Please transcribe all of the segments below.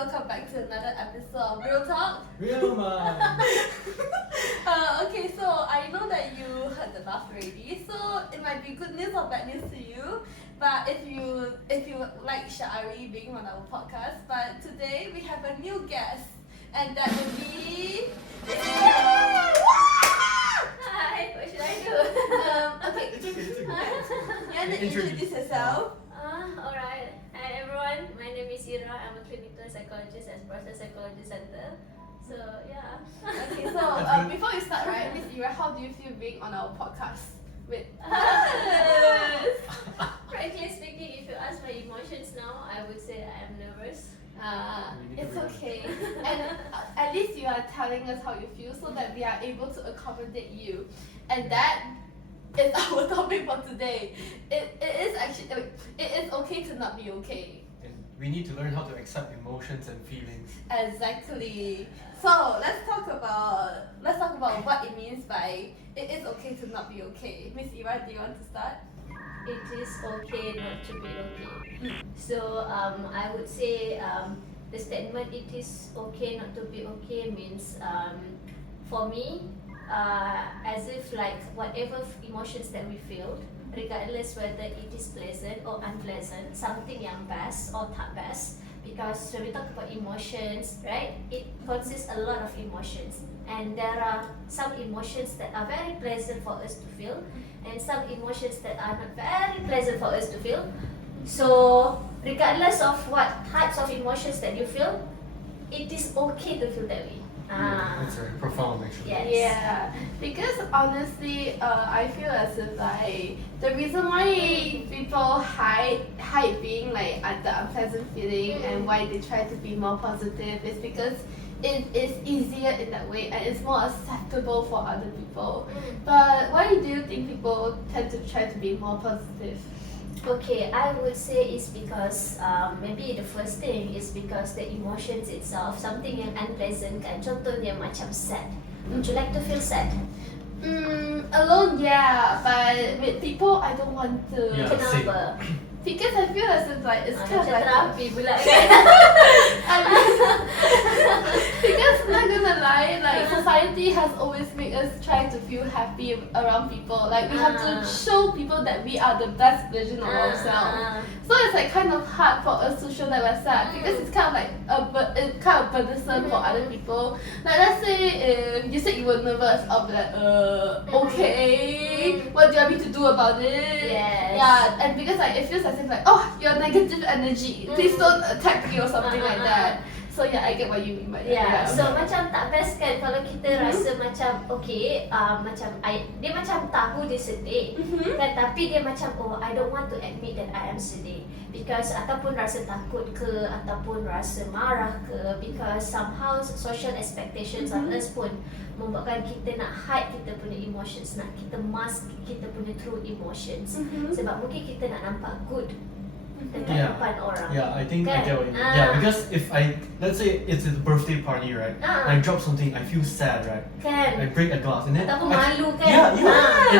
welcome back to another episode of Real Talk. Real man. Okay, so I know that you heard the laugh already, so it might be good news or bad news to you. But if you like Sha'ari being on our podcast, but today we have a new guest, and that will be. Hi, what should I do? Okay, It's okay. you want to introduce yourself? Alright. Hi everyone, my name is Ira. I'm a clinical psychologist at Process Psychology Center. So yeah. Okay, so before we start, right, Miss Ira, how do you feel being on our podcast? With Frankly speaking, if you ask my emotions now, I would say I am nervous. It's okay. And at least you are telling us how you feel so that we are able to accommodate you. And that is our topic for today. It is actually, it is okay to not be okay. And we need to learn how to accept emotions and feelings. Exactly. So let's talk about what it means by it is okay to not be okay. Miss Ira, do you want to start? It is okay not to be okay. So I would say the statement "it is okay not to be okay" means for me, as if like whatever emotions that we feel, regardless whether it is pleasant or unpleasant, something yang best or tak best. Because when we talk about emotions, right, it consists a lot of emotions, and there are some emotions that are very pleasant for us to feel, and some emotions that are not very pleasant for us to feel. So regardless of what types of emotions that you feel, it is okay to feel that way. That's very profound actually. Yes. Yeah, because honestly, I feel as if like the reason why people hide being like the unpleasant feeling and why they try to be more positive is because it is easier in that way and it's more acceptable for other people. But why do you think people tend to try to be more positive? Okay, I would say it's because maybe the first thing is because the emotions itself, something yang unpleasant kan, contohnya macam sad. Would you like to feel sad? Alone, yeah, but with people, I don't want to. Yeah. Kenapa? Because I feel as if like it's kind of Macam like terapi pula kan? because not gonna lie, like society has always made us try to feel happy around people. Like we have to show people that we are the best version of ourselves. So it's like kind of hard for us to show that we're sad because it's kind of like it's kind of burdensome for other people. Like let's say if you said you were nervous, I'll be like, okay, what do you want me to do about it? Yes. Yeah, and because like it feels as if like, oh, you're negative energy, please don't attack me or something like that. So yeah, I get what you mean by that. Yeah, so macam tak best kan kalau kita rasa macam okay, dia macam tahu dia sedih kan, tapi dia macam oh I don't want to admit that I am sedih because ataupun rasa takut ke ataupun rasa marah ke, because somehow social expectations on us pun membuatkan kita nak hide kita punya emotions, nak kita mask kita punya true emotions sebab mungkin kita nak nampak good dekat depan orang. Yeah, I think Kan? I get what you mean. Yeah, because if let's say it's a birthday party, right? I drop something, I feel sad, right? Kan? I break a glass and then Ataupun I malu kan? Yeah.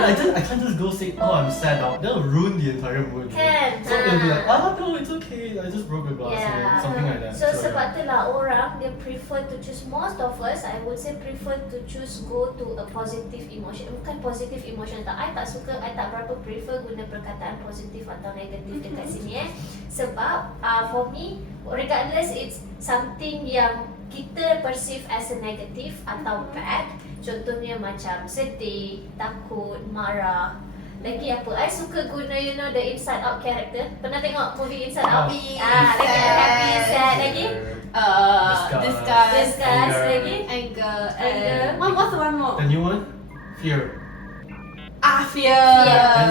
And I can't just go say, oh I'm sad now. That'll ruin the entire mood. Kan? So it'll be like, no, it's okay. I just broke a glass. You know, something like that. So sebab tu lah orang dia prefer to choose, most of us I would say prefer to choose go to a positive emotion. Bukan positive emotion tak. I tak suka, I tak berapa prefer guna perkataan positif atau negatif dekat sini Sebab for me, regardless it's something yang kita perceive as a negative atau bad, contohnya macam sedih, takut, marah. Lagi apa? I suka guna the Inside Out character. Pernah tengok movie Inside Out? Happy, Lagi happy, sad lagi. Disgust, Disgust lagi. anger, Anger. What's the one more? The new one? Fear. Fear.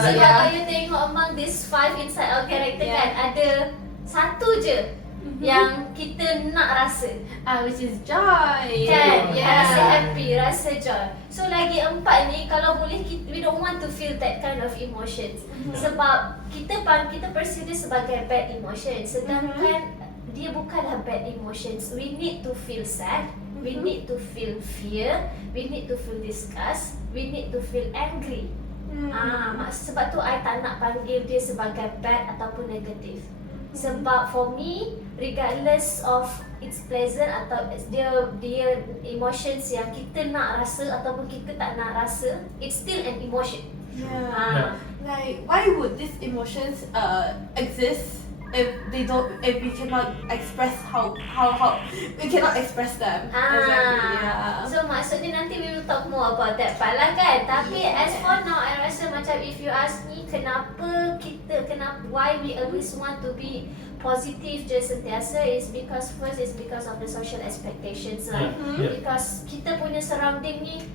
Sebab Yeah. kalau you tengok among these 5 Inside Out character kan, ada satu je yang kita nak rasa. Which is joy. Kan? Yeah. Rasa happy, rasa joy. So lagi 4 ni kalau boleh we don't want to feel that kind of emotions. Sebab kita perceive dia sebagai bad emotion, sedangkan dia bukanlah bad emotions. We need to feel sad, we need to feel fear, we need to feel disgust, we need to feel angry. Sebab tu I tak nak panggil dia sebagai bad ataupun negatif. Sebab for me, regardless of it's pleasant atau dia emotions yang kita nak rasa ataupun kita tak nak rasa, it's still an emotion. Yeah. Like, why would these emotions exist if we cannot express how we cannot express them? Exactly. Yeah. So maksudnya nanti we will talk more about that part lah kan. Tapi as for now, I rasa macam if you ask me why we always want to be positive je sentiasa is because first is because of the social expectations lah. Because kita punya surrounding ni,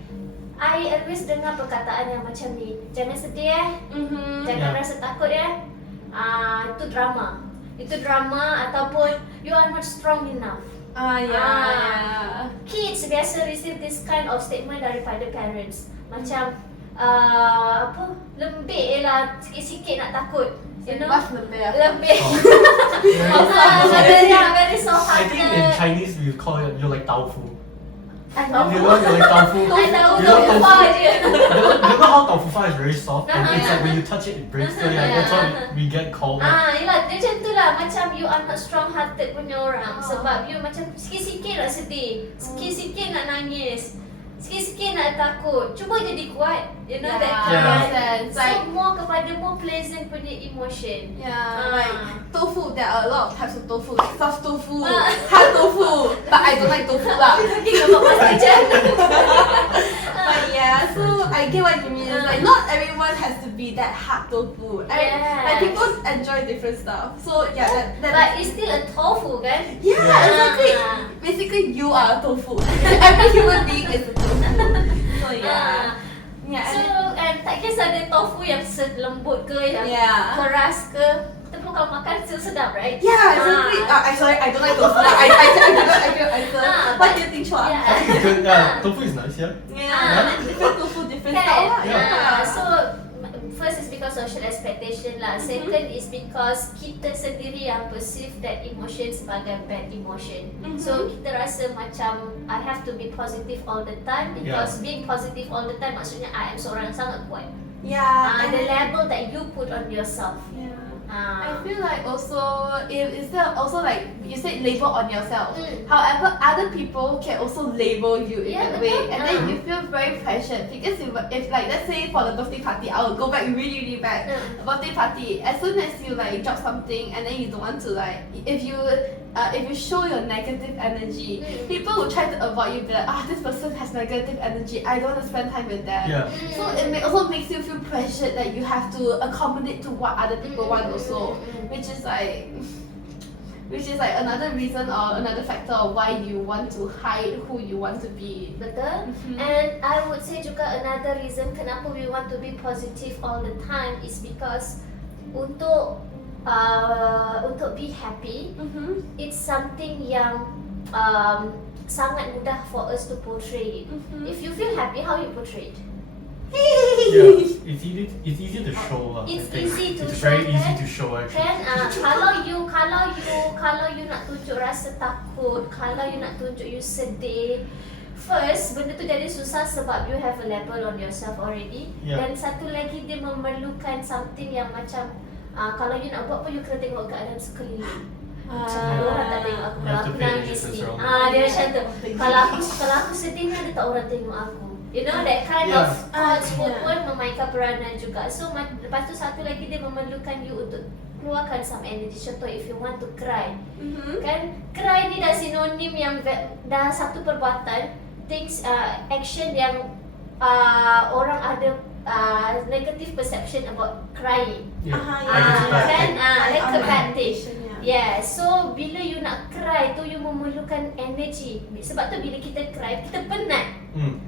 I always dengar perkataan yang macam ni, jangan sedih jangan rasa takut itu drama ataupun you are not strong enough. Kids biasa receive this kind of statement daripada parents. Macam lembik lah, sikit-sikit nak takut. You know? Lembik. Very soft I think in hearted. Chinese we call it, you're like tofu. I You know, you're like tofu. I tahu You know tofu tofu? je. You know how tofu is very soft and it's Yeah. like when you touch it, it breaks. So yeah, that's why we get called. Yelah, dia macam tu lah. Macam you are not strong hearted punya orang. Sebab you macam sikit-sikit nak sedih, sikit-sikit nak nangis, sikit-sikit nak takut. Cuba jadi kuat. You know that kind of sense. So more kepada more pleasant punya emotion. Like tofu, there are a lot of types of tofu, like soft tofu, hard tofu, but I don't like tofu lah. Talking about pasal But yeah, so I get what you mean. It's like not everyone has to be that hard tofu. Like people enjoy different stuff. So yeah, But it's still a tofu kan? exactly. Basically, you are a tofu. Every human being is a tofu. So yeah. So tak kisah dia tofu yang lembut ke, yang keras ke, kita pun kalau makan still sedap, right? Yeah, exactly. Sorry, I don't like tofu. I cannot answer. What do you think, Chua? Tofu is nice, yeah. Different tofu, different style. So first is because social expectation lah. Second is because kita sendiri yang perceive that emotion sebagai bad emotion. So kita rasa macam I have to be positive all the time because being positive all the time maksudnya I am seorang yang sangat kuat. The label that you put on yourself. I feel like also instead of also like you said label on yourself. However, other people can also label you in that way, and then you feel very pressured because if like let's say for the birthday party, I will go back really back. The birthday party, as soon as you like drop something and then you don't want to like if you show your negative energy, people will try to avoid you. Be like, this person has negative energy. I don't want to spend time with them. So it also makes you feel pressured that you have to accommodate to what other people want also, which is like another reason or another factor of why you want to hide who you want to be. Betul. And I would say juga another reason kenapa we want to be positive all the time is because untuk be happy, it's something yang sangat mudah for us to portray it. If you feel happy, how you portray it? It's easy to show lah. It's easy to it's show, very easy to show actually. Kan, kalau you nak tunjuk rasa takut, kalau you nak tunjuk you sedih, first benda tu jadi susah sebab you have a label on yourself already. Dan satu lagi dia memerlukan something yang macam kalau you nak buat pun you kena tengok keadaan sekeliling. Macam orang tak tengok aku, kalau aku nangis ni. Dia macam tu. Kalau aku sedih ni ada tak orang tengok aku. You know that kind of thoughts pun memainkan peranan juga. So lepas tu satu lagi dia memerlukan you untuk keluarkan some energy. Contoh if you want to cry, kan cry ni dah sinonim yang dah satu perbuatan, things action yang orang ada negative perception about crying. Like a bad thing. So bila you nak cry tu you memerlukan energy. Sebab tu bila kita cry kita penat.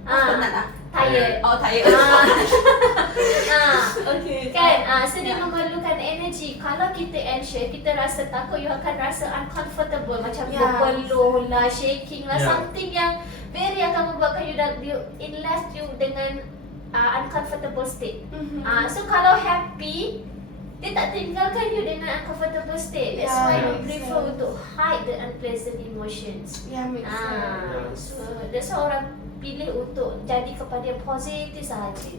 Penat lah. Tired. Tired. Okay. Kan? So dia memerlukan energy. Kalau kita anxious, kita rasa takut, you akan rasa uncomfortable, macam berpeluh lah, shaking lah, something yang very akan membuatkan you left you dengan uncomfortable state. So kalau happy, dia tak tinggalkan you dengan uncomfortable state. That's why we prefer to hide the unpleasant emotions. Makes sense. So that's why orang pilih untuk jadi kepada yang positif sahaja.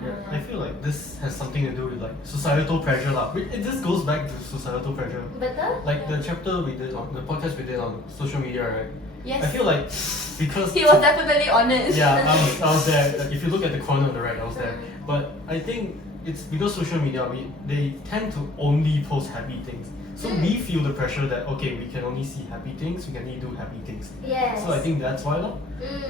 Yeah, I feel like this has something to do with like societal pressure lah. This goes back to societal pressure. Betul? Like the chapter we did on the podcast we did on social media, right? Yes. I feel like because He was definitely on it. yeah, I was there. Like, if you look at the corner on the right, I was there. But I think it's because social media, they tend to only post happy things. So we feel the pressure that okay, we can only see happy things, we can only do happy things. Yes. So I think that's why lah.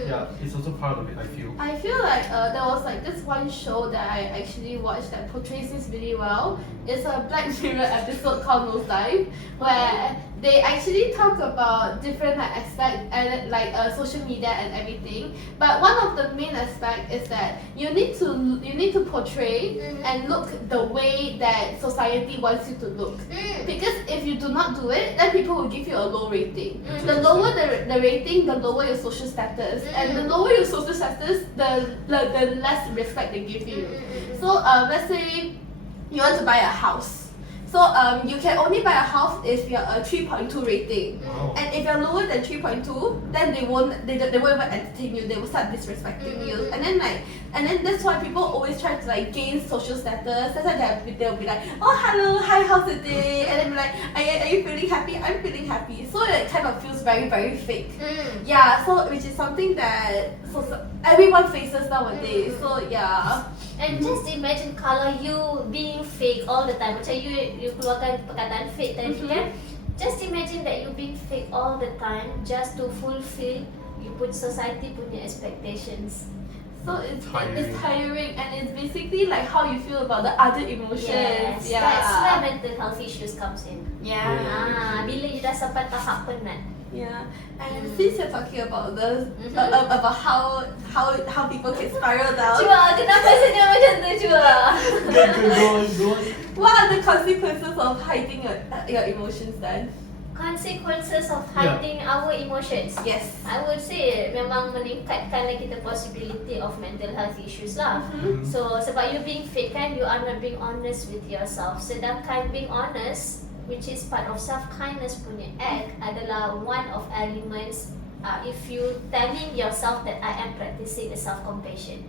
Yeah, it's also part of it. I feel. I feel like there was like this one show that I actually watched that portrays this really well. It's a Black Mirror episode called Nosedive, where they actually talk about different like aspects and like social media and everything. But one of the main aspect is that you need to portray and look the way that society wants you to look. Because if you do not do it, then people will give you a low rating. The lower the rating, the lower your social status, and the lower your social status, the less respect they give you. So let's say you want to buy a house. So you can only buy a house if you're a 3.2 rating. Wow. And if you're lower than 3.2, then they won't even entertain you. They will start disrespecting you. And then that's why people always try to like gain social status. That's why they'll be like, oh hello, hi, how's the day? And then be like, are you feeling happy? I'm feeling happy. So it kind of feels very, very fake. Yeah, so which is something that everyone faces nowadays. So yeah. And just imagine kalau you being fake all the time. Macam you keluarkan perkataan fake tadi kan. Just imagine that you being fake all the time just to fulfill you put society punya expectations. So it's tiring and it's basically like how you feel about the other emotions. Yes, Yeah. that's where mental health issues comes in. Yeah. Bila you dah sampai tahap penat. Yeah. And since you're talking about about how people can spiral down, Cuba, kenapa senyum macam tu cuba? Go on. what are the consequences of hiding your emotions then? Consequences of hiding our emotions. Yes. I would say memang meningkatkan lagi the possibility of mental health issues lah. So sebab you being fake kan, you are not being honest with yourself. Sedangkan being honest, which is part of self-kindness punya act, adalah one of elements if you telling yourself that I am practicing the self-compassion.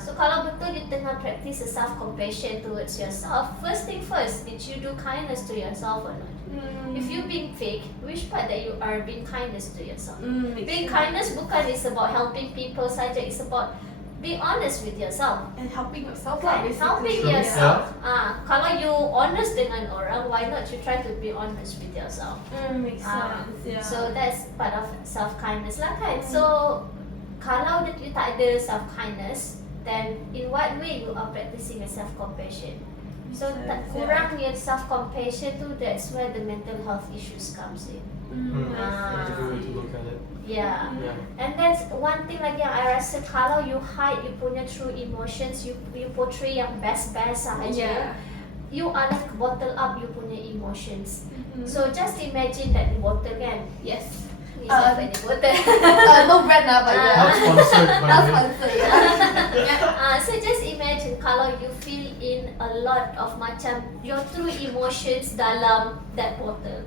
So kalau betul you tengah practice the self-compassion towards yourself, first thing first, did you do kindness to yourself or not? If you being fake, which part that you are being kindness to yourself? Being kindness bukan is about helping people saja, it's about be honest with yourself. And helping yourself Kan? basically. Helping yourself. Kalau you honest dengan orang, why not you try to be honest with yourself? Makes sense. Yeah. So that's part of self-kindness lah kan. So kalau you tak ada self-kindness, then in what way you are practicing a self-compassion? So kurang your self-compassion tu, that's where the mental health issues comes in. That's a good way to look at it. Yeah. And that's one thing lagi yang I rasa, kalau you hide you punya true emotions, you portray yang best sahaja, you are like bottle up you punya emotions. So just imagine that bottle kan. Yes. Ni siapa ni botol? No brand lah, but yeah. Not sponsored by Not the way. sponsored, yeah. So just imagine kalau you feel in a lot of macam your true emotions dalam that bottle.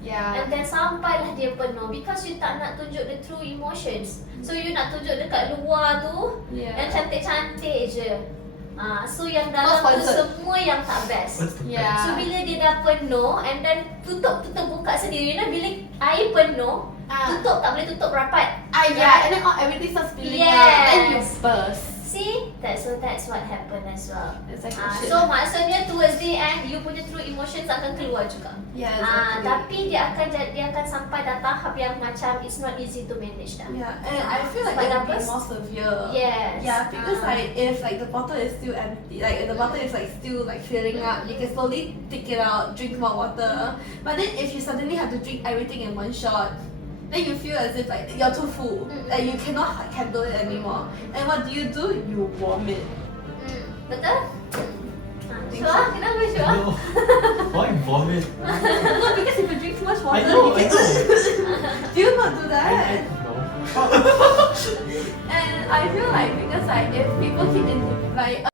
Yeah. And then sampailah dia penuh because you tak nak tunjuk the true emotions. So you nak tunjuk dekat luar tu yang cantik-cantik je. So yang dalam tu semua yang tak best. What's the Yeah. So bila dia dah penuh and then tutup buka sendiri, bila air penuh, tutup tak boleh tutup rapat. Yeah, and then everything starts spilling out, then you burst. See, that's what happened as well. Exactly. So maksudnya towards the end, you punya true emotions akan keluar juga. Yeah, exactly. Tapi dia akan sampai dah tahap yang macam it's not easy to manage dah. Yeah, and I feel like it will be more severe. Yes. Yeah, because like if like the bottle is still empty, like if the bottle is like still like filling up, you can slowly take it out, drink more water. But then if you suddenly have to drink everything in one shot, then you feel as if like you're too full, like you cannot handle it anymore. And what do? You vomit. Betul? Syua, kenapa Syua? No. Why vomit? No, because if you drink too much water, I know. you can. Do you not do that? No. And I feel like because like if people keep like